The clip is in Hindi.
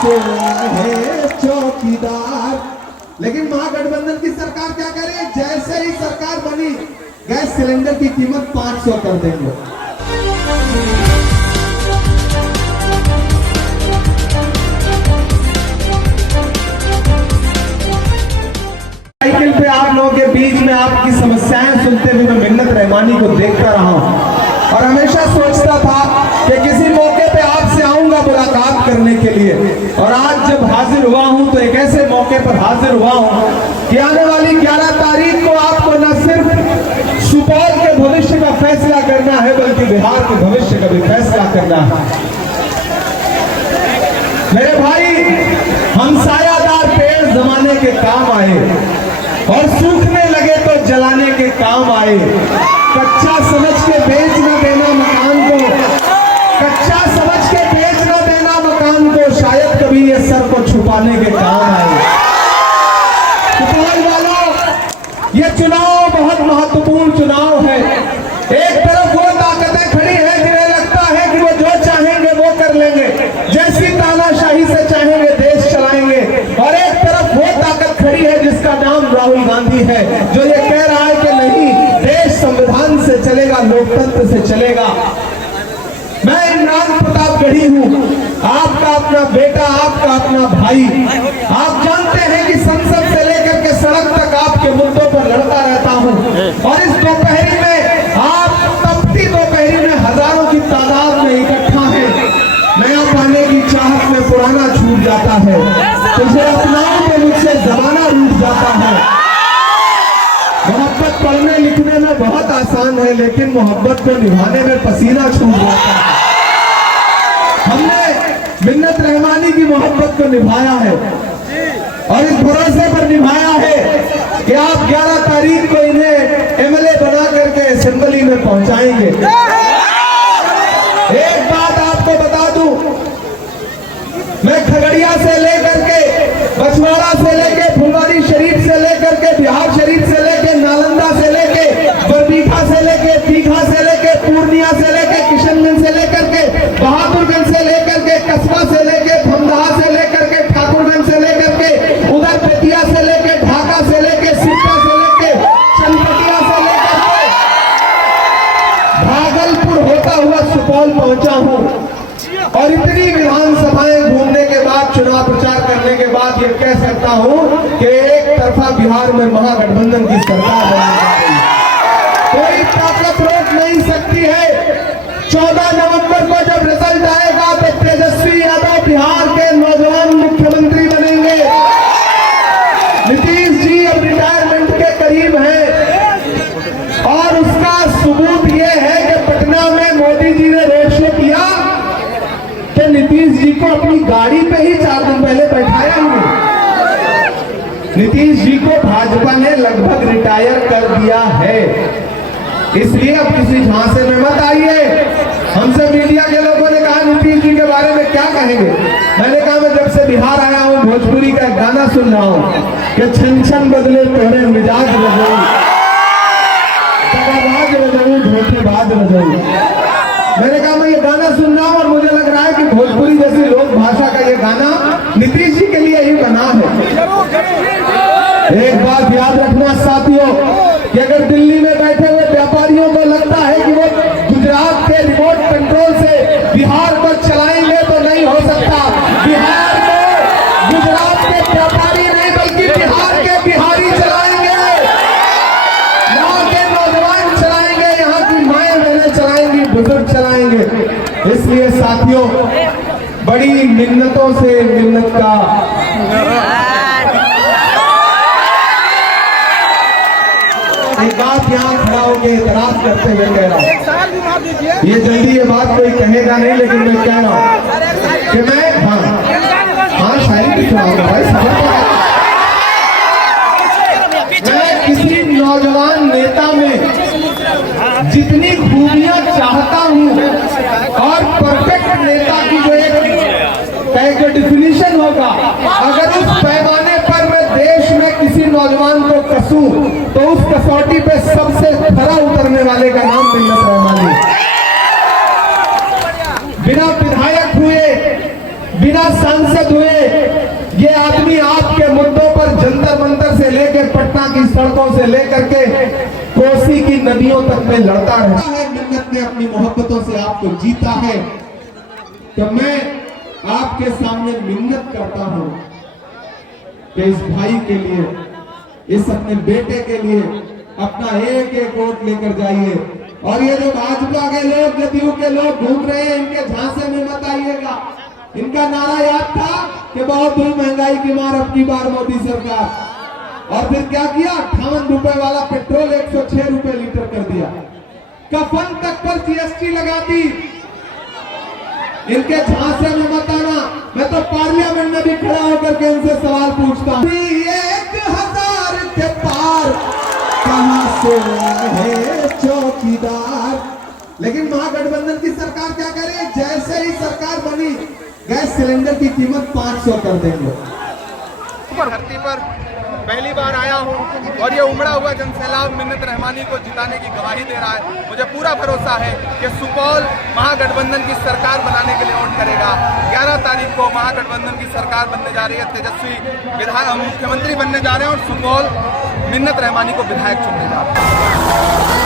से है चौकीदार। लेकिन महागठबंधन की सरकार क्या करे, जैसे ही सरकार बनी गैस सिलेंडर की कीमत 500 कर देंगे। साइकिल पे आप लोगों के बीच में आपकी समस्याएं सुनते हुए मैं मिन्नत रहमानी को देखता रहा हूं और हमेशा सोचता था कि किसी मौके पे आपसे आऊंगा मुलाकात करने के लिए। और आज जब हाजिर हुआ हूं तो एक ऐसे मौके पर हाजिर हुआ हूं कि आने वाली 11 तारीख को आपको न सिर्फ सुपौल के भविष्य का फैसला करना है बल्कि बिहार के भविष्य का भी फैसला करना है। मेरे भाई, हम सायादार पेड़ जमाने के काम आए और सूखने लगे तो जलाने के काम आए। कच्चा समझ के बेच न देना मकान को, कच्चा समझ के बेच न देना मकान को, शायद कभी ये सर को छुपाने के काम आए। सुपौल वालों, ये चुनाव बहुत महत्वपूर्ण चुनाव है। एक तरफ वो ताकतें खड़ी हैं जिन्हें लगता है कि वो जो चाहेंगे वो कर लेंगे, जैसी तानाशाही से चाहेंगे देश चलाएंगे। और एक तरफ वो ताकत खड़ी है जिसका नाम राहुल गांधी है, जो ये कह रहा है कि नहीं, देश संविधान से चलेगा, लोकतंत्र से चलेगा। मैं इमरान प्रतापगढ़ी हूं, आपका अपना बेटा, आपका अपना भाई। आप जानते हैं कि संसद से लेकर के सड़क तक आपके मुद्दों पर लड़ता रहता हूं। और इस दोपहरी में, आप तपती दोपहरी में हजारों की तादाद में इकट्ठा है। नया पाने की चाहत में पुराना छूट जाता है, तुझे अपनाओ तो मुझसे जमाना रूठ जाता है। मोहब्बत पढ़ने लिखने में बहुत आसान है, लेकिन मोहब्बत को निभाने में पसीना छूट जाता है। हमने मिन्नत रहमानी की मोहब्बत को निभाया है और इस भरोसे पर निभाया है कि आप 11 तारीख को इन्हें एमएलए बना करके असेंबली में पहुंचाएंगे। एक बात आपको बता दूं, मैं खगड़िया से लेकर के, बछवाड़ा से लेके, फुलवारी शरीफ से लेकर के, बिहार शरीफ से लेके, नालंदा से लेके, बरबीघा से लेके, दीघा से लेके, पूर्णिया से लेके, किशनगंज से लेकर के, बहादुरगंज से लेकर के, कस्बा से लेके, धमदाहा से लेकर के, ठाकुरगंज से लेकर के, उधर बेतिया से लेके, ढाका से लेके, सिरसा से लेके, चनपटिया से लेकर के भागलपुर होता हुआ सुपौल पहुंचा हूं। और इतनी विधानसभाएं घूमने के बाद, चुनाव प्रचार करने के बाद ये कह सकता हूं कि एक तरफा बिहार में महागठबंधन की सरकार बनने जा रही है। कोई ताकत रोक नहीं सकती है। 14 नवंबर को जब रिजल्ट आएगा तो तेजस्वी यादव बिहार के नौजवान मुख्यमंत्री बनेंगे। नीतीश जी अब रिटायरमेंट के करीब हैं और उसका सबूत यह है कि पटना में मोदी जी ने रोड शो किया तो नीतीश जी को अपनी गाड़ी पे ही 4 दिन पहले बैठाया उन्होंने। नीतीश जी को भाजपा ने लगभग रिटायर कर दिया है। इसलिए अब किसी झांसे में मत आइए। हमसे मीडिया के लोगों ने कहा नीतीश जी के बारे में क्या कहेंगे। मैंने कहा मैं जब से बिहार आया हूं भोजपुरी का गाना सुन रहा हूं कि छन छन बदले तोड़े मिजाज बदले, धोखेबाज बदले। मैंने कहा मैं ये गाना सुन रहा हूं और मुझे लग रहा है कि भोजपुरी जैसी लोक भाषा का ये गाना नीतीश जी के लिए ही बना है। एक बात याद रखना साथियों कि अगर दिल्ली में बैठे हुए व्यापारियों को लगता है कि वो गुजरात के रिमोट कंट्रोल से बिहार को चलाएंगे तो नहीं हो सकता। बिहार को गुजरात के व्यापारी नहीं बल्कि बिहार के बिहारी चलाएंगे, यहाँ के नौजवान चलाएंगे, यहाँ की माएं बहनें चलाएंगी, बुजुर्ग चलाएंगे। इसलिए साथियों, बड़ी मिन्नतों से मिन्नत का एक बात यहाँ खड़ा होकर एतराज करते हुए कह रहा हूँ, ये जल्दी ये बात कोई कहेगा नहीं, लेकिन मैं कह रहा हूँ कि मैं हाँ शायरी भी सुनाऊंगा भाई, मैं किसी नौजवान नेता में जितनी खूबियां चाहता हूँ और परफेक्ट नेता की जो एक डिफिनीशन होगा, अगर उस पैमाने पर मैं देश में किसी नौजवान को कसूं तो उस कसौटी पे सबसे खरा उतरने वाले का नाम मिन्नत रहमानी। बिना विधायक हुए बिना सांसद हुए ये आदमी आपके मुद्दों पर जंतर मंतर से लेकर पटना की सड़कों से लेकर के कोसी की नदियों तक में लड़ता है। मिन्नत ने अपनी मोहब्बतों से आपको जीता है, तो मैं आपके सामने मिन्नत करता हूं कि इस भाई के लिए, इस अपने बेटे के लिए अपना एक एक वोट लेकर जाइए। और ये जो भाजपा के लोग, जदयू के लोग घूम रहे हैं, इनके झांसे में मत आइएगा। इनका नारा याद था कि बहुत हुई महंगाई की मार अब की बार मोदी सरकार, और फिर क्या किया, 58 रुपए वाला पेट्रोल 106 रुपए लीटर कर दिया, कफन तक पर जीएसटी लगा दी। इनके झांसे में मत आना। मैं तो पार्लियामेंट में भी खड़ा होकर के इनसे सवाल पूछता हूँ, 1000 के पार कहां से है चौकीदार। लेकिन महागठबंधन की सरकार क्या करे, जैसे ही सरकार बनी गैस सिलेंडर की कीमत 500 कर देंगे। धरती पर पहली बार आया हूं और ये उमड़ा हुआ जनसैलाब मिन्नत रहमानी को जिताने की गवाही दे रहा है। मुझे पूरा भरोसा है कि सुपौल महागठबंधन की सरकार बनाने के लिए वोट करेगा। 11 तारीख को महागठबंधन की सरकार बनने जा रही है, तेजस्वी मुख्यमंत्री बनने जा रहे हैं और सुपौल मिन्नत रहमानी को विधायक चुनने जा रहे हैं।